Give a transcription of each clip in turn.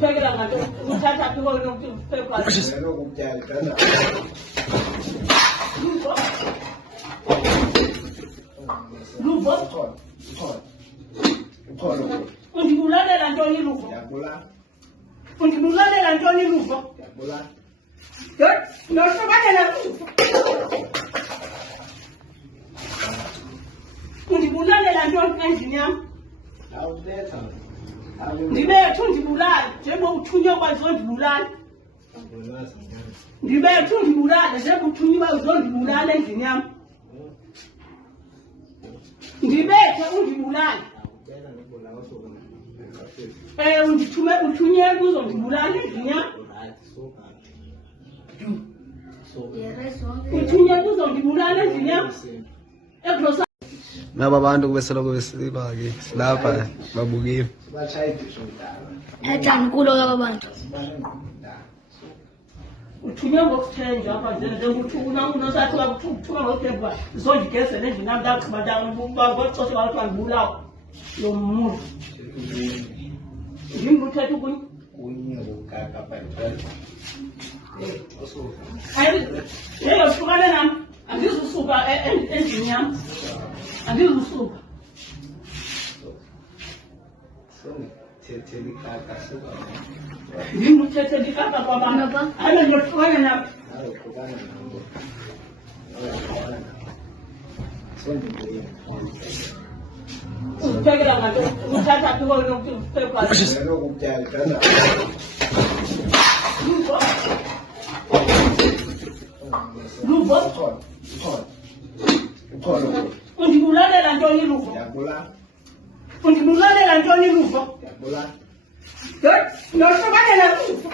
Take it out. We'll try to go to the Ndibe thundibulala njengoba uthunywa bazondibulala. Ndibe thundibulala njengoba uthunywa bazondibulala endlini yami. Ndibethe undibulala. Undithume uthunywe uzondibulala endlini yami. Uthunywe uzondibulala endlini yami. Naba abantu kubeseloko besiba ke silapha babukile ethanda kulo abantu uthunywe ngokuthenjwa apha njengokuthi unosathi wakuthuma ngothemba izondigezela endlini yami ndagqiba ndangocoshe abantu bandibulawa lo muntu ndim uthetha kunye yeyohlukane nam andizusuka endlini yam andizusuka ndim uthethe likaka kwabantu hayi ndiyohlukane nam uphekela ngato uthatha phi luvo undibulalela ntoni luvo undibulalela ntoni luvo nohlukanela luvo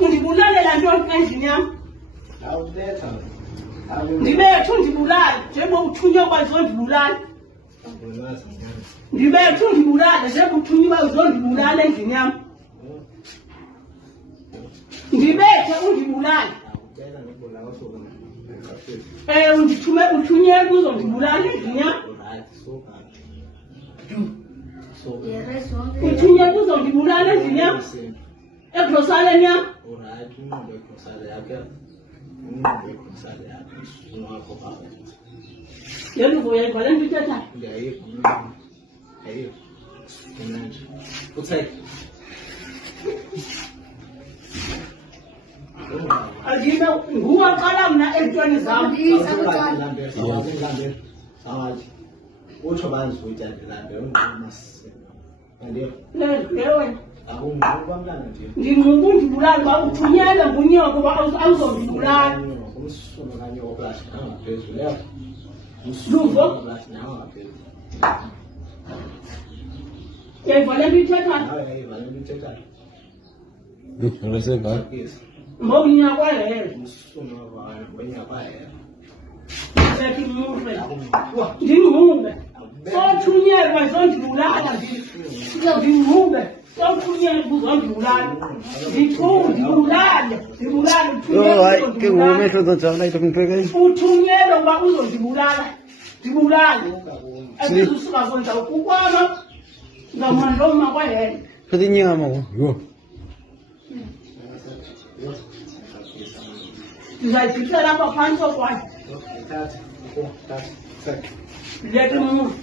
undibulalela ntoni endlini yam ndibethe undibulala njengoba uthunywe bazondibulala ndibethe undibulala njengoba uthunywe bazondibulala endlini yam ndibethe undibulala undithume uthunywe uzondibulala endlini yam uthunywe uzondibulala endlini yam egrosaleni yam yeluvo uyayiva le nto ithethayo Adiba nguwe qala mna entweni zam utsho bandizoyitya ndilambe ndinquba undibulala uba uthunyelwe ngunyoko uba awuzondibulala luvo uyayiva le nto ithethayo ngoba inyakwa leyo ndingqube sothunyelwe bazondibulala ndingqube sothunyelwe uzondibulala ndibulale uthunyelwe uba uzondibulala ndibulale ezizusuka zonza ukukwama ngamandloma kwaleyo phethe inyama yo ndizayibhisela apha phantsi okwayo let umuntu